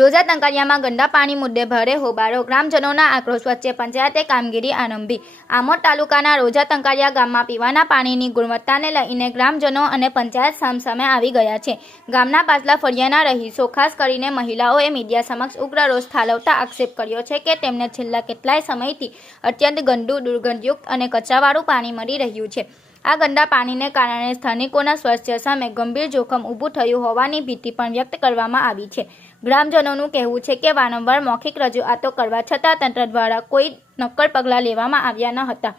રોજા તંકારિયામાં ગંદા પાણી મુદ્દે ભારે હોબાળો. ગ્રામજનોના આક્રોશ વચ્ચે પંચાયતે કામગીરી આરંભી. આમોદ તાલુકાના રોજા તંકારિયા ગામમાં પીવાના પાણીની ગુણવત્તાને લઈને ગ્રામજનો અને પંચાયત સામસામે આવી ગયા છે. ગામના પાછલા ફળિયાના રહીશો, ખાસ કરીને મહિલાઓએ મીડિયા સમક્ષ ઉગ્ર રોષ ઠાલવતા આક્ષેપ કર્યો છે કે તેમને છેલ્લા કેટલાય સમયથી અત્યંત ગંદુ, દુર્ગંધયુક્ત અને કચરાવાળું પાણી મળી રહ્યું છે. આ ગંદા પાણીને કારણે સ્થાનિકોના સ્વાસ્થ્ય સામે ગંભીર જોખમ ઊભું થયું હોવાની ભીતિ પણ વ્યક્ત કરવામાં આવી છે. ગ્રામજનોનું કહેવું છે કે વારંવાર મૌખિક રજૂઆતો કરવા છતાં તંત્ર દ્વારા કોઈ નક્કર પગલાં લેવામાં આવ્યા ન હતા.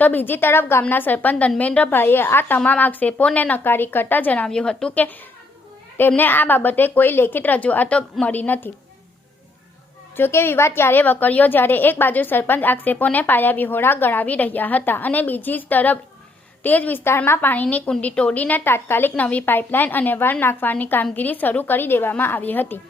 તો બીજી તરફ ગામના સરપંચ ધર્મેન્દ્રભાઈએ આ તમામ આક્ષેપોને નકારી કરતા જણાવ્યું હતું કે તેમને આ બાબતે કોઈ લેખિત રજૂઆતો મળી નથી. જોકે વિવાદ ત્યારે વકર્યો જ્યારે એક બાજુ સરપંચ આક્ષેપોને પાયા વિહોળા ગણાવી રહ્યા હતા અને બીજી તરફ તે જ વિસ્તારમાં પાણીની કુંડી તોડીને તાત્કાલિક નવી પાઇપલાઇન અને વાલ્વ નાખવાની કામગીરી શરૂ કરી દેવામાં આવી હતી.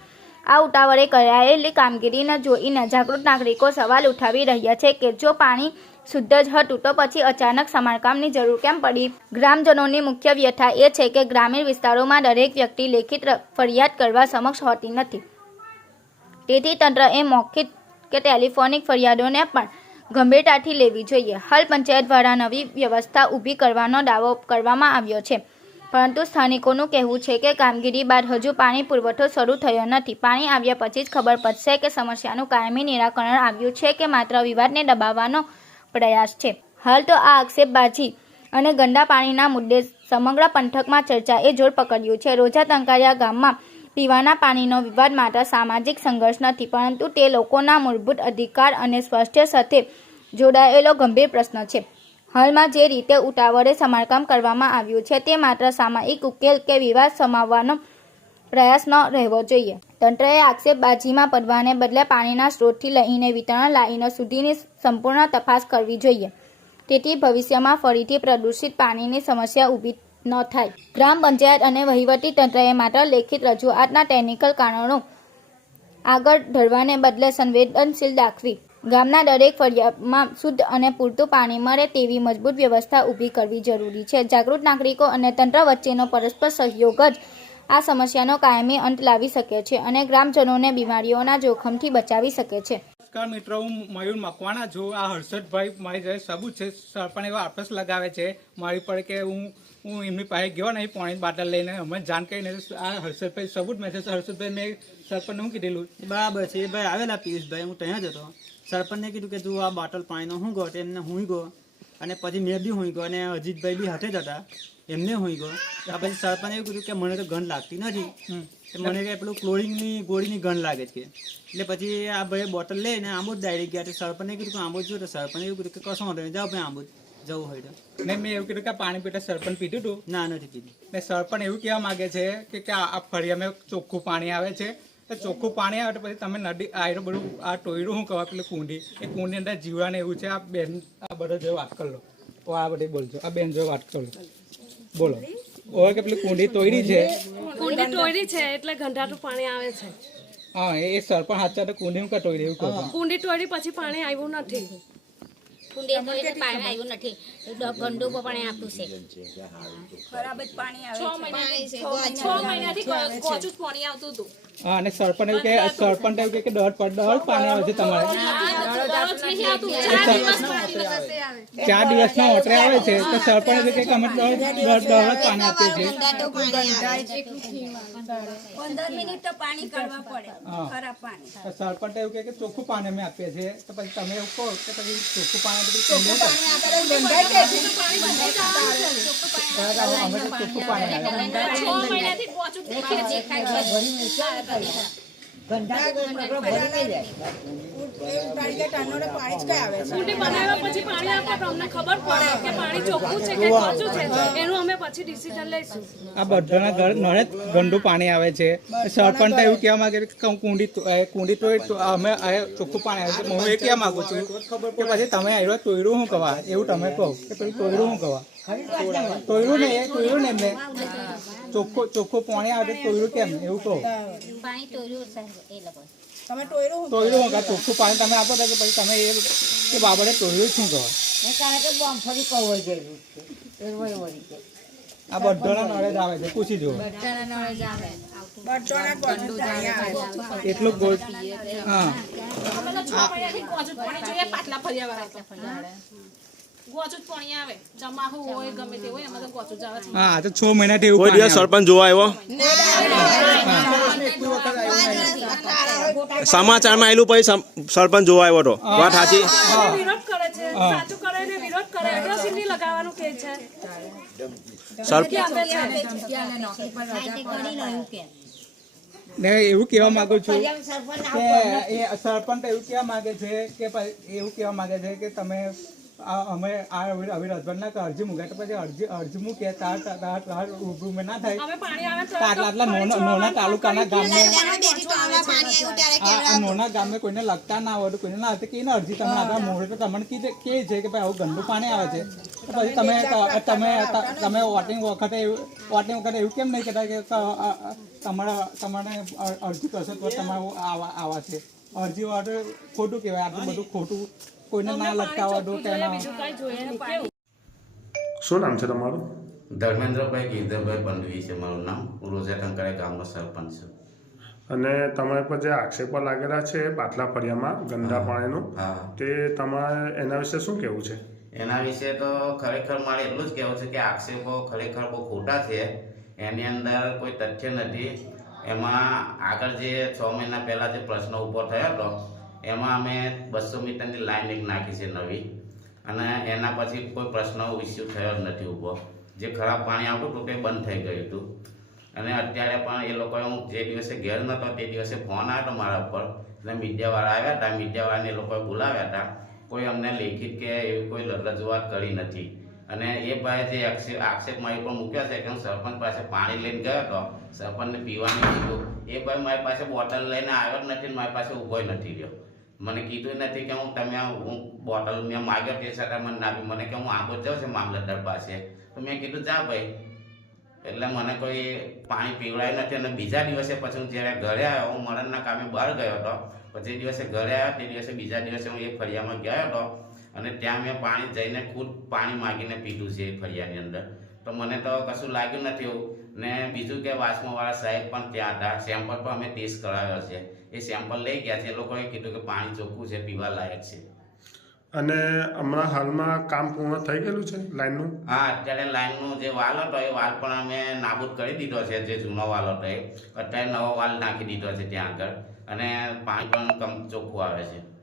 આ ઉતાવળે કરાયેલી કામગીરીને જોઈને જાગૃત નાગરિકો સવાલ ઉઠાવી રહ્યા છે કે જો પાણી શુદ્ધ જ હતું તો પછી અચાનક સમારકામની જરૂર કેમ પડી? ગ્રામજનોની મુખ્ય વ્યથા એ છે કે ગ્રામીણ વિસ્તારોમાં દરેક વ્યક્તિ લેખિત ફરિયાદ કરવા સમક્ષ હોતી નથી. તેથી તંત્રએ મૌખિક કે ટેલિફોનિક ફરિયાદોને પણ ગંભીરતાથી લેવી જોઈએ. હાલ પંચાયત દ્વારા નવી વ્યવસ્થા ઊભી કરવાનો દાવો કરવામાં આવ્યો છે. પરંતુ સ્થાનિકોનું કહેવું છે કે કામગીરી બાદ હજુ પાણી પુરવઠો શરૂ થયો નથી. પાણી આવ્યા પછી જ ખબર પડશે કે સમસ્યાનું કાયમી નિરાકરણ આવ્યું છે કે માત્ર વિવાદને દબાવવાનો પ્રયાસ છે. હાલ તો આ આક્ષેપબાજી અને ગંદા પાણીના મુદ્દે સમગ્ર પંથકમાં ચર્ચાએ જોર પકડ્યું છે. રોજા તંકારિયા ગામમાં પીવાના પાણીનો વિવાદ માત્ર સામાજિક સંઘર્ષ નથી, પરંતુ તે લોકોના મૂળભૂત અધિકાર અને સ્વાસ્થ્ય સાથે જોડાયેલો ગંભીર પ્રશ્ન છે. હાલમાં જે રીતે ઉતાવળે સમારકામ કરવામાં આવ્યું છે તે માત્ર સામાયિક ઉકેલ કે વિવાદ સમાવવાનો પ્રયાસ ન રહેવો જોઈએ. તંત્રએ આક્ષેપબાજીમાં પડવાને બદલે પાણીના સ્ત્રોતથી લઈને વિતરણ લાઈનો સુધીની સંપૂર્ણ તપાસ કરવી જોઈએ. તેથી ભવિષ્યમાં ફરીથી પ્રદૂષિત પાણીની સમસ્યા ઊભી ન થાય. ગ્રામ પંચાયત અને વહીવટી તંત્રએ માત્ર લેખિત રજૂઆતના ટેકનિકલ કારણો આગળ ધરવાને બદલે સંવેદનશીલ દાખવી ગામના દરેક ફળિયામાં શુદ્ધ અને પૂરતું પાણી મળે તેવી મજબૂત વ્યવસ્થા ઊભી કરવી જરૂરી છે. જાગૃત નાગરિકો અને તંત્ર વચ્ચેનો પરસ્પર સહયોગ જ આ સમસ્યાનો કાયમી અંત લાવી શકે છે અને ગ્રામજનોને બીમારીઓના જોખમથી બચાવી શકે છે. નમસ્કાર મિત્રો, હું મયુર મકવાણા છું. આ હર્ષદભાઈ મારી સબૂત છે. સરપંચ એવા આપસ લગાવે છે મારી પર કે હું હું એમની પાસે ગયો નહીં પાણી બાટલ લઈને અમે જાણ કરીને આ હર્ષદભાઈ સબૂત મેસેજ હર્ષદભાઈ મેં સરપંચને શું કીધેલું. બરાબર છે. એ ભાઈ આવેલા પિયુષભાઈ હું ત્યાં જ હતો. સરપંચને કીધું કે તું આ બોટલ પાણીનો હું ગયો એમને હું ગયો. અને પછી મેં બી હું ગયો અને અજીતભાઈ બી હાથે જ હતા. એમને હું ગયો. આ પછી સરપંચે એવું કીધું કે મને તો ગંધ લાગતી નથી. મને કે પેલું ક્લોરિનની ગોળીની ગંધ લાગે છે કે. એટલે પછી આ ભાઈ બોટલ લઈને આંબોદ ડાયરેક્ટ ગયા. સરપંચે કીધું કે આંબોદ જો. તો સરપંચે એવું કીધું કે કશો વાંધો જાઓ ભાઈ આંબોદ જવું હોય તો. ને મેં એવું કીધું કે આ પાણી પીતા સરપંચ પીધું હતું ના નથી પીધું. ને સરપંચ એવું કહેવા માંગે છે કે કે આ ફળિયામાં ચોખ્ખું પાણી આવે છે. તો ચોખ્ખું પાણી આવે તો પછી તમે નદી આયરો બધું આ ટોયરું શું કહેવાય પેલું કુંડી? એ કુંડી અંદર જીવડાને એવું છે આ બેન આ બધો જો વાત કરી લો. તો આ બધી બોલજો આ બેન જો વાત કરો બોલો. ઓય કે પેલી કુંડી તોયરી છે? કુંડી તોયરી છે એટલે ગંધાતું પાણી આવે છે. હા એ સરપંચ હાચા તો કુંડી હું તોયરી એવું કુંડી તોડી પછી પાણી આવ્યું નથી. કુંડી તો એટલે પાણી આવ્યું નથી. ડ- ગંદુ પાણી આપ્યું છે. છ મહિનાથી કોચું જ પાણી આવતું હતું. હા અને સરપંચ એવું કે સરપંચ એવું કે દર પર દર પાણી આવે છે તમારે. ચાર દિવસ દિવસના ઓટરે આવે છે તો સરપંચ એવું કહે કે અમે દોઢ પાણી પાણી તો સરપંચ એવું કહે કે ચોખ્ખું પાણી અમે આપીએ છીએ. તો પછી તમે એવું કહો કે પછી ચોખ્ખું પાણી ચોખ્ખું પાણી આવે છ મહિનાથી કોચું જ દેખાય છે. કુંડી બનાવ્યા પછી પાણી આપે તો અમને ખબર પડે કે પાણી ચોખ્ખું છે કે કોચું છે એનું અમે પછી ડિસિઝન લઈશું આ બધાના ઘર નળે જ ગંદુ પાણી આવે છે. સરપંચ એવું કહેવા માંગે કે હું કુંડી તો- એ કુંડી તો તો અમે આ ચોખ્ખું પાણી આવે છે. હું એ કહેવા માંગુ છું કે પછી તમે આવ્યો તોયરું શું કવા એવું તમે કહો કે પછી તોયરું શું કવા તોયરું ને એ તોયરું ને એમને. ચોખ્ખું ચોખ્ખો પાણી આવે તો તોયરું કેમ? એવું કહો. પાણી એ લોકો. કહે ચોખ્ખું પાણી તમે આપો તો પછી તમે એ એ બાબતે તોયરું શું કહો આ બધાના નોલેજ આવે છે પૂછી જુઓ. બધાના નળ જ આવે. એટલું ગોળ હા. ફર્યા જ પાણી આવે. જમાહુ હોય ગમે તે હોય એમાં તો ગોજુ જ આવે છે. હા તો છ મહિનાથી એવું કોઈ દિવસ સરપંચ જોવા આવ્યો? સમાચારમાં આવેલું પછી સમ- સરપંચ જોવા આવ્યો હતો વાત સાચી? વિરોધ કરે છે. સાચું કરે ને વિરોધ કરે. એટલે સિંધી લગાવવાનું કે છે. સર કે આપે છે. ને એવું કહેવા માંગુ છું કે એ સરપંચ એવું કહેવા માંગે છે કે એવું કહેવા માંગે છે કે તમે અમે આ હવે રજવાડના કે અરજી મૂકે તો પછી અરજી અરજી મૂકે તાર તાર તાર તાર ના થાય. અમે પાણી આવે તો આટલા આટલા નોના તાલુકાના ગામે નોના ગામને કોઈને લગતા ના હોય કોઈને ના હતી તો અરજી તમે આપણા મોડે તો તમને કીધે કે છે કે ભાઈ આવું ગંદુ પાણી આવે છે. પછી તમે તમે તમે વોટિંગ વખતે વોટિંગ વખતે એવું કેમ નહીં કહેતા કે તમારા તમારે અરજી કરશો તો તમારું આવા આવા છે. અરજી વાળું ખોટું કહેવાય. આટલું બધું ખોટું કોઈને ના લગતા દો કે ના શું નામ છે તમારું? ધર્મેન્દ્રભાઈ ગીરધરભાઈ બંધવી છે મારું નામ. હું રોજા ટંકારે ગામનો સરપંચ છું. અને તમારા પર જે આક્ષેપો લાગેલા છે પાટલા ફળિયામાં ગંદા પાણીનું હા. તે તમારે એના વિશે શું કહેવું છે? એના વિશે તો ખરેખર મારે એટલું જ કહેવું છે કે આક્ષેપો ખરેખર બહુ ખોટા છે. એની અંદર કોઈ તથ્ય નથી. એમાં આગળ જે છ મહિના પહેલાં જે પ્રશ્ન ઊભો થયો હતો એમાં અમે બસો મીટરની લાઇન એક નાખી છે નવી. અને એના પછી કોઈ પ્રશ્ન ઇસ્યુ થયો જ નથી ઊભો. જે ખરાબ પાણી આવતું હતું તે બંધ થઈ ગયું હતું. અને અત્યારે પણ એ લોકોએ હું જે દિવસે ઘેર નહોતો તે દિવસે ફોન આવ્યો મારા ઉપર. એટલે મીડિયાવાળા આવ્યા હતા, મીડિયાવાળાને એ લોકોએ બોલાવ્યા હતા. કોઈ અમને લેખિત કે એવી કોઈ રજૂઆત કરી નથી. અને એ ભાઈ જે આક્ષેપ આક્ષેપ મારી પર મૂક્યો છે કે હું સરપંચ પાસે પાણી લઈને ગયો હતો, સરપંચને પીવાનું કીધું એ ભાઈ મારી પાસે બોટલ લઈને આવ્યો જ નથી મારી પાસે ઊભો નથી રહ્યો. મને કીધું નથી કે હું તમે હું બોટલ મેં માગ્યો તે છતાં મને ના મને કે હું આગળ જાઉં છું મામલતદાર પાસે. તો મેં કીધું, જા ભાઈ. એટલે મને કોઈ પાણી પીવડાયું નથી અને બીજા દિવસે પછી હું જ્યારે ઘરે આવ્યો, હું મરણના કામે બહાર ગયો હતો, પછી દિવસે ઘરે આવ્યો, તે દિવસે બીજા દિવસે હું એ ફળિયામાં ગયો હતો અને ત્યાં મેં પાણી જઈને ખુદ પાણી માગીને પીધું છે એ ફળિયાની અંદર. તો મને તો કશું લાગ્યું નથી એવું. ને બીજું કે વાસમાવાળા સાહેબ પણ ત્યાં હતા. સેમ્પલ પણ અમે ટેસ્ટ કરાવ્યો છે. એ સેમ્પલ લઈ ગયા છે. એ લોકોએ કીધું કે પાણી ચોખ્ખું છે પીવા લાયક છે. અને હમણાં હાલમાં કામ પૂર્ણ થઈ ગયેલું છે લાઈનનું? હા અત્યારે લાઇનનું જે વાલ હતો એ વાલ પણ અમે નાબૂદ કરી દીધો છે જે જૂનો વાલ હતો એ. અત્યારે નવો વાલ નાખી દીધો છે ત્યાં આગળ. અને પાણી પણ કમ ચોખ્ખું આવે છે.